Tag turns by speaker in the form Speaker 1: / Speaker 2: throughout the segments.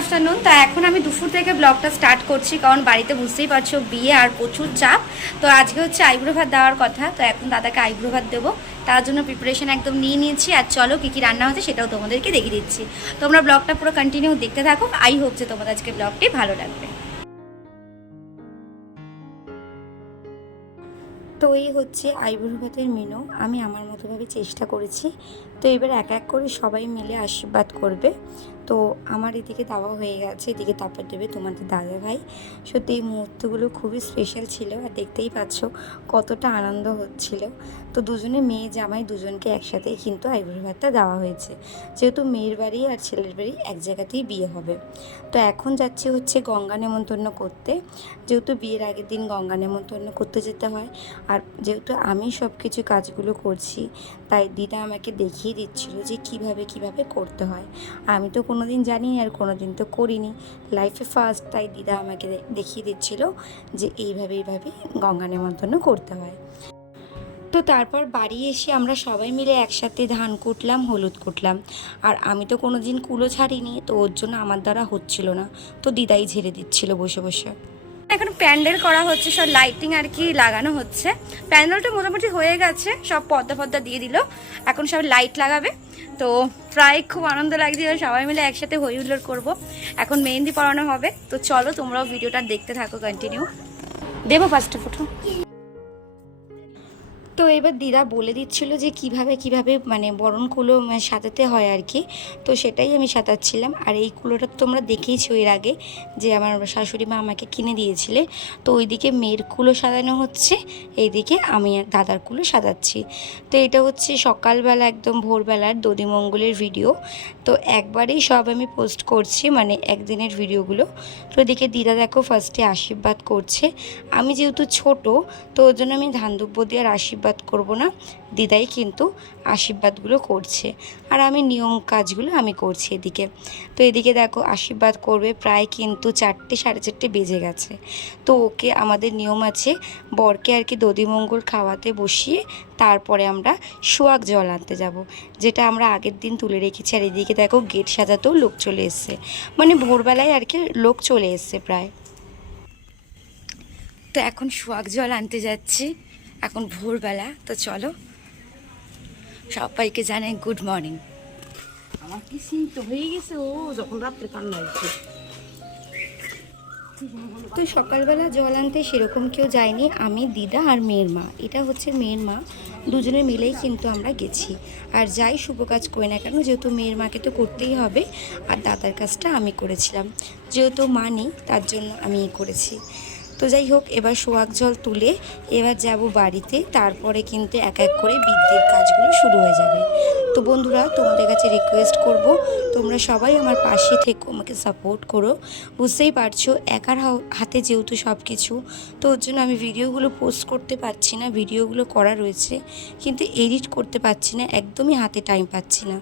Speaker 1: Afternoon তা এখন আমি দুপুর থেকে ব্লগটা স্টার্ট করছি, কারণ বাড়িতে বুঝতেই পারছ বিয়ে আর প্রচুর চাপ। তো আজকে হচ্ছে আইব্রো ভাত দেওয়ার কথা, তো এখন দাদাকে আইব্রো ভাত দেবো। তার জন্য প্রিপারেশন একদম নিয়ে নিয়েছি, আর চলো কী কী রান্না হচ্ছে সেটাও তোমাদেরকে দেখিয়ে দিচ্ছি। তোমরা ব্লগটা পুরো কন্টিনিউ দেখতে থাকো আই হোপ যে তোমাদের আজকে ব্লগটি ভালো লাগবে। তো এই হচ্ছে আইবুড়ো ভাতের মেনু আমি আমার মতোভাবে চেষ্টা করেছি। তো এবার এক এক করে সবাই মিলে আশীর্বাদ করবে। তো আমার এদিকে দেওয়া হয়ে গেছে, এদিকে তারপর দেবে তোমাদের দাদা ভাই সত্যি এই মুহূর্তগুলো খুবই স্পেশাল ছিল আর দেখতেই পাচ্ছ কতটা আনন্দ হচ্ছিল। তো দুজনে মেয়ে জামাই দুজনকে একসাথেই কিন্তু আইবুড়ো ভাতটা দেওয়া হয়েছে। যেহেতু মেয়ের বাড়ি আর ছেলের বাড়ি এক জায়গাতেই বিয়ে হবে। তো এখন যাচ্ছি হচ্ছে গঙ্গা নেমন্তন্ন করতে। যেহেতু বিয়ের আগের দিন গঙ্গা নেমন্তন্ন করতে যেতে হয়। আর যেহেতু আমি সব কিছু কাজগুলো করছি, তাই দিদা আমাকে দেখিয়ে দিচ্ছিল যে কীভাবে কীভাবে করতে হয়। আমি তো কোনো দিন জানি আর কোনো দিন তো করিনি। লাইফে ফার্স্ট তাই দিদা আমাকে দেখিয়ে দিচ্ছিল যে এইভাবে এইভাবে গঙ্গা নেমন্তন্ন করতে হয়। তো তারপর বাড়ি এসে আমরা সবাই মিলে একসাথে ধান কুটলাম, হলুদ কুটলাম। আর আমি তো কোনো দিন কুলো ছাড়িনি, তো ওর জন্য আমার দ্বারা হচ্ছিল না। তো দিদাই ঝেড়ে দিচ্ছিল বসে বসে। এখন প্যান্ডেল করা হচ্ছে, সব লাইটিং আর কি লাগানো হচ্ছে। প্যান্ডেলটা মোটামুটি হয়ে গেছে, সব পর্দা পর্দা দিয়ে দিল। এখন সব লাইট লাগাবে। তো প্রায় খুব আনন্দ লাগছিল সবাই মিলে একসাথে হই হুল্লোড় করব। এখন মেহেন্দি পড়ানো হবে। তো চলো তোমরাও ভিডিওটা দেখতে থাকো কন্টিনিউ দেবো ফার্স্টে ফটো তো এবার দিদা বলে দিচ্ছিল যে কীভাবে কীভাবে মানে বরণ কুলো সাজাতে হয় আর কি। তো সেটাই আমি সাজাচ্ছিলাম। আর এই কুলোটা তোমরা দেখেইছো এর আগে যে আমার শাশুড়ি মা আমাকে কিনে দিয়েছিলে। তো ওইদিকে মেয়ের কুলো সাজানো হচ্ছে, এইদিকে আমি দাদার কুলো সাজাচ্ছি। তো এটা হচ্ছে সকালবেলা একদম ভোরবেলার দধিমঙ্গলের ভিডিও। তো একবারেই সব আমি পোস্ট করছি মানে একদিনের ভিডিওগুলো। তো ওইদিকে দিদা দেখো ফার্স্টে আশীর্বাদ করছে। আমি যেহেতু ছোট, তো ওর জন্য আমি ধান দিয়ে আর আশীর্বাদ করব না। দিদাই কিন্তু আশীর্বাদগুলো করছে। আর আমি নিয়ম কাজগুলো আমি করছি এদিকে। তো এদিকে দেখো, আশীর্বাদ করবে প্রায় কিন্তু চারটে, সাড়ে চারটে বেজে গেছে। তো ওকে আমাদের নিয়ম আছে, বরকে আর কি দধিমঙ্গল খাওয়াতে বসিয়ে তারপরে আমরা সোয়াগ জল আনতে যাব। যেটা আমরা আগের দিন তুলে রেখেছি। আর এদিকে দেখো, গেট সাজাতেও লোক চলে এসছে। মানে ভোরবেলায় আর কি লোক চলে এসছে প্রায়। তো এখন সোয়াগ জল আনতে যাচ্ছি। এখন ভোরবেলা তো চলো। সবাইকে জানাই গুড মর্নিং
Speaker 2: আমার কি শীত হয়ে গেছে ও যখন রাত্রে কান্না হচ্ছে।
Speaker 1: তো সকালবেলা জল আনতে সেরকম কেউ যায়নি আমি দিদা আর মেয়ের মা। এটা হচ্ছে মেয়ের মা দুজনে মিলেই কিন্তু আমরা গেছি। আর যাই শুভ কাজ করি না কেন যেহেতু মেয়ের মাকে তো করতেই হবে আর দাদার কাজটা আমি করেছিলাম। যেহেতু মা নেই তার জন্য আমি করেছি। তো যাই হোক, এবার সোয়াগ জল তুলে এবার যাব বাড়িতে। তারপরে কিন্তু এক এক করে বিদ্যুৎ কাজগুলো শুরু হয়ে যাবে। তো বন্ধুরা, তোমাদের কাছে রিকোয়েস্ট করব, তোমরা সবাই আমার পাশে থেকো, আমাকে সাপোর্ট করো। বুঝতেই পারছ, একার হাতে যেহেতু সব কিছু তো ওর জন্য আমি ভিডিওগুলো পোস্ট করতে পারছি না, ভিডিওগুলো করা রয়েছে, কিন্তু এডিট করতে পারছি না, একদমই হাতে টাইম পাচ্ছি না।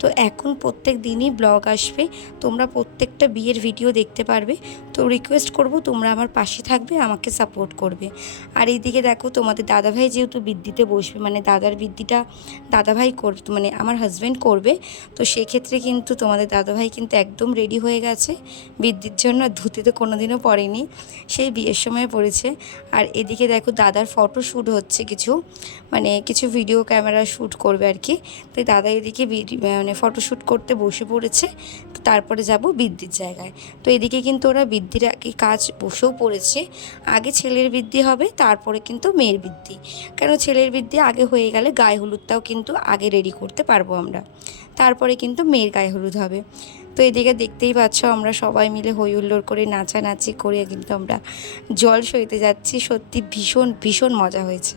Speaker 1: তো এখন প্রত্যেক দিনই ব্লগ আসবে, তোমরা প্রত্যেকটা বিয়ের ভিডিও দেখতে পারবে। তো রিকোয়েস্ট করব, তোমরা আমার পাশে থাকবে। আমাকে সাপোর্ট করবে। আর এইদিকে দেখো, তোমাদের দাদাভাই যেহেতু বৃদ্ধিতে বসবে মানে দাদার বৃদ্ধিটা দাদাভাই কর মানে আমার হাজব্যান্ড করবে, তো সেক্ষেত্রে কিন্তু তোমাদের দাদাভাই কিন্তু একদম রেডি হয়ে গেছে। বৃদ্ধির জন্য ধুতি তো কোনোদিনও পড়েনি সেই বিয়ের সময় পড়েছে আর এদিকে দেখো, দাদার ফটো শ্যুট হচ্ছে কিছু মানে কিছু ভিডিও ক্যামেরা শ্যুট করবে আর কি। তো দাদা এদিকে মানে ফটো শ্যুট করতে বসে পড়েছে, তো তারপরে যাব বৃদ্ধির জায়গায়। তো এদিকে কিন্তু ওরা বৃদ্ধির কাজ বসেও পড়েছে আগে ছেলের বৃদ্ধি হবে, তারপরে কিন্তু মেয়ের বৃদ্ধি। কেন ছেলের বৃদ্ধি? আগে হয়ে গেলে গায়ে হলুদটাও কিন্তু আগে রেডি করতে পারব আমরা। তারপরে কিন্তু মেয়ের গায়ে হলুদ হবে। তো এদিকে দেখতেই পাচ্ছ আমরা সবাই মিলে হই হুল্লোড় করে, নাচানাচি করে কিন্তু আমরা জল সইতে যাচ্ছি। সত্যি ভীষণ ভীষণ মজা হয়েছে।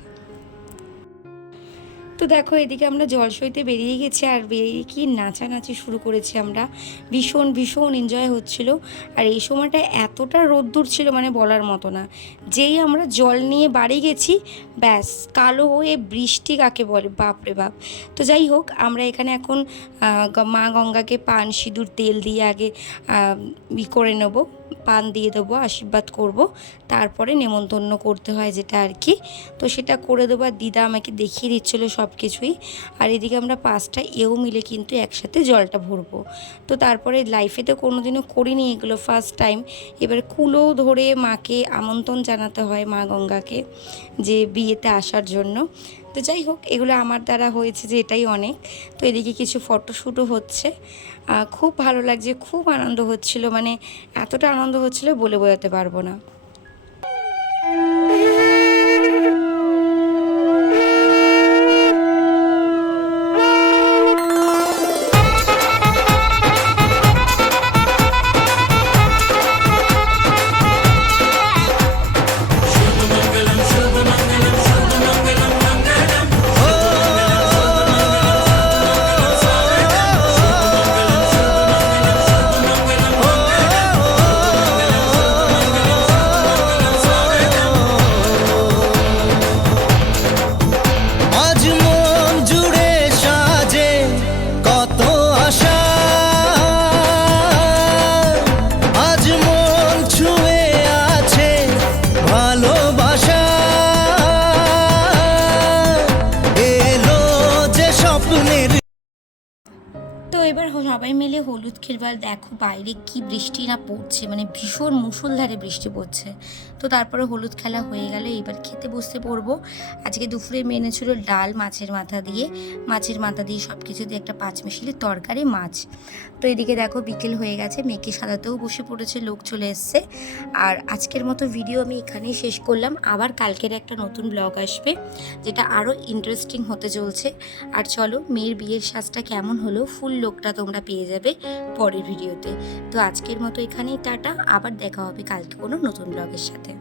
Speaker 1: তো দেখো, এদিকে আমরা জল সইতে বেরিয়ে গেছি আর বেরিয়ে কি নাচানাচি শুরু করেছি আমরা। ভীষণ ভীষণ এনজয় হচ্ছিল। আর এই সময়টা এতটা রোদ্দুর ছিল মানে বলার মতো না। যেই আমরা জল নিয়ে বাড়ি গেছি, ব্যাস, কালো হয়ে বৃষ্টি কাকে বলে বাপরে বাপ। তো যাই হোক, আমরা এখানে এখন মা গঙ্গাকে পান সিঁদুর তেল দিয়ে আগে করে নেব। পান দিয়ে দেবো, আশীর্বাদ করব। তারপরে নেমন্তন্ন করতে হয় যেটা আর কি। তো সেটা করে দেবো আর দিদা আমাকে দেখিয়ে দিচ্ছিল সব কিছুই। আর এদিকে আমরা পাঁচটা এও মিলে কিন্তু একসাথে জলটা ভরবো। তো তারপরে লাইফে তো কোনোদিনও করিনি এগুলো ফার্স্ট টাইম এবার কুলো ধরে মাকে আমন্ত্রণ জানাতে হয় মা গঙ্গাকে যে বিয়েতে আসার জন্য। তো যাই হোক, এগুলো আমার দ্বারা হয়েছে যে এটাই অনেক। তো এদিকে কিছু ফটোশ্যুটও হচ্ছে। খুব ভালো লাগছে, খুব আনন্দ হচ্ছিল মানে এতটা আনন্দ হচ্ছিল বলে বোঝাতে পারব না। সবাই মিলে হলুদ খেলবার দেখো বাইরে কি বৃষ্টি না পড়ছে মানে ভীষণ মুষলধারে বৃষ্টি পড়ছে। তো তারপরে হলুদ খেলা হয়ে গেল, এবার খেতে বসতে পড়ব। আজকে দুপুরে মেনে ছিল ডাল মাছের মাথা দিয়ে। মাছের মাথা দিয়ে সব কিছু দিয়ে একটা পাঁচ মিশিয়ে তরকারি, মাছ। তো এদিকে দেখো বিকেল হয়ে গেছে, মেয়েকে সাজাতেও বসে পড়েছে, লোক চলে এসছে। আর আজকের মতো ভিডিও আমি এখানেই শেষ করলাম। আবার কালকের একটা নতুন ব্লগ আসবে, যেটা আরও ইন্টারেস্টিং হতে চলছে। আর চলো মেয়ের বিয়ের সাজটা কেমন হলো, ফুল লোকটা তোমরা পেয়ে যাবে পরের ভিডিওতে। তো আজকের মতো এখানেই, টাটা। আবার দেখা হবে কালকে কোনো নতুন ব্লগের সাথে।